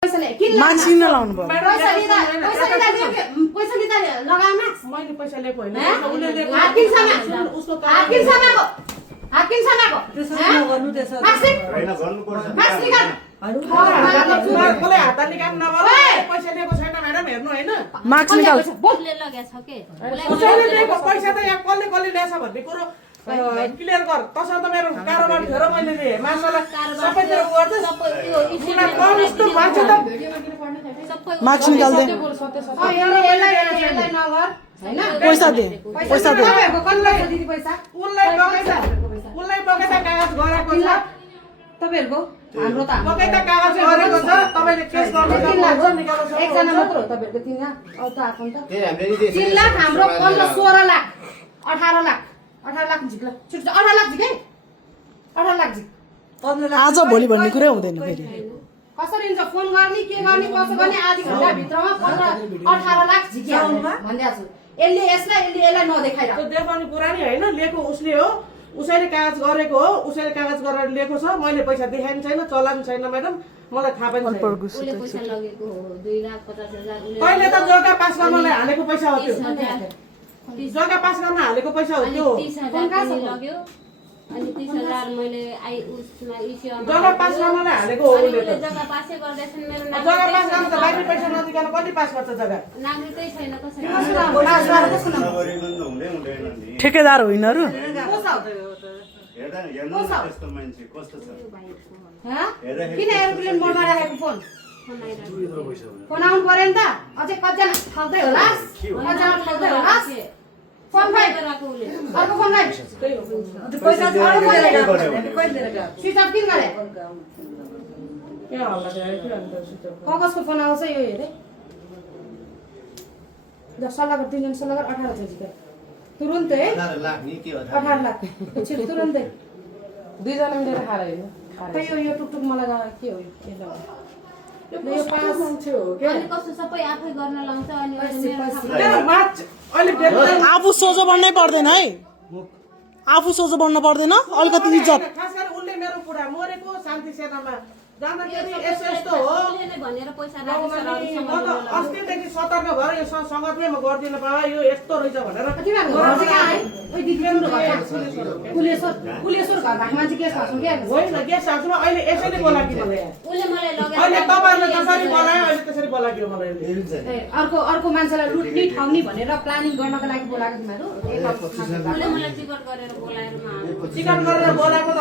मान्छे नलाउनु पर्यो पैसा लिँदा लगाउन मैले पैसा लिएको होइन मलाई हात निकाल्नु नगर पैसा लिएको छैन म्याडम हेर्नु होइन मार्क्स निकाल पैसा त यहाँ कसले कसले ल्याएछ भन्ने कुरो क्लियर गर तसँग त मेरो कारोबार थियो र मैले मान्छेलाई सबैतिर गर्दै मान्छे त मार्क्स निकाल दे पैसा दे पैसा दे उनलाई बगैँचा कागज गरेको छ तपाईहरुको हाम्रो त बगैँचा कागज गरेको छ तपाईले केस गर्नु निकाल्नु एकजना मात्र हो तपाईहरुको 3 लाख अ त आफन्त 3 लाख हाम्रो 15 16 लाख 18 लाख 18 लाख झिक्ला छुट 18 लाख झिके 18 लाख झिक आज भोलि भन्ने कुरै हुँदैन फेरि कसरी हुन्छ फोन गर्ने के गर्ने कसो गर्ने आधी घण्टा भित्रमा 18 लाख झिक्या भन्दैछ यसले यसलाई नदेखाइरा त्यो देखाउने कुरा नि हैन लिएको उसले हो उसैले कागज गरेको हो उसैले कागज गरेर लिएको छ मैले पैसा देखाइन छैन चलान छैन म्याडम मलाई थाहा पनि छैन उले पैसा लगेको हो 2,50,000 उले पहिले त जग्गा पास गर्नलाई हालेको पैसा हो त्यो जग्गा पास गर्न हालेको पैसा हो त्यो 30,000 लग्यो अनि 30,000 मैले उसमा इस्यु जग्गा पास गर्नलाई हालेको हो उसले त जग्गा पासै गर्दैछन् मेरो जग्गा पास गर्न त बाहिर पैसा नदिकन कति पास गर्छ जग्गा नागरिकै छैन कसरी ठेकेदार होइनहरु किन एरोप्लेन मोडमा राखेको फोन फोन आउनु पर्यो नि त अझै कतिजना ठग्दै होला कतिजना ठग्दै होला फोन फाइ अर्को फोन फाइ पैसा स्विच अफ किन गरे कगजको फोन आउँछ यो हेरे सल्लाह कर 3 जन सल्लाह कर 18 छ तुरन्त है 18 लाख छिटो तुरन्तै 2 जना मिलेर खाएर हैन खै यो टुकटुक मलाई के हो यो पास मान्छे हो के अनि कस्तो सबै आफै गर्न लाउँछ अनि आफू सोझो बन्नै पर्दैन है आफू सोझो बन्न पर्दैन अलिकति इज्जत खास गरी उनले मेरो कुरा मरेको शान्ति सेनामा जाँदाखेरि यस्तो हो भनेर पैसा म त अस्तिदेखि सतर्क भएर यो संगतमै म गर्दिन बाबा यो यस्तो रहेछ भनेर पुलिसहरु घर भएको मान्छे केस हाल्छौँ क्या होइन गेस्ट हाउसमा अहिले यसैले बोलाकी मलाई उले मलाई लगेर अहिले तपाईहरुले जसरी बोलायो अहिले त्यसरी बोलाकियो मलाई अर्को मान्छेलाई लुट्ने ठाउनी भनेर प्लानिङ गर्नको लागि बोलाएको तिमीहरू उले मलाई टिकट गरेर बोलाएर चिकन गरेर बोलाएको त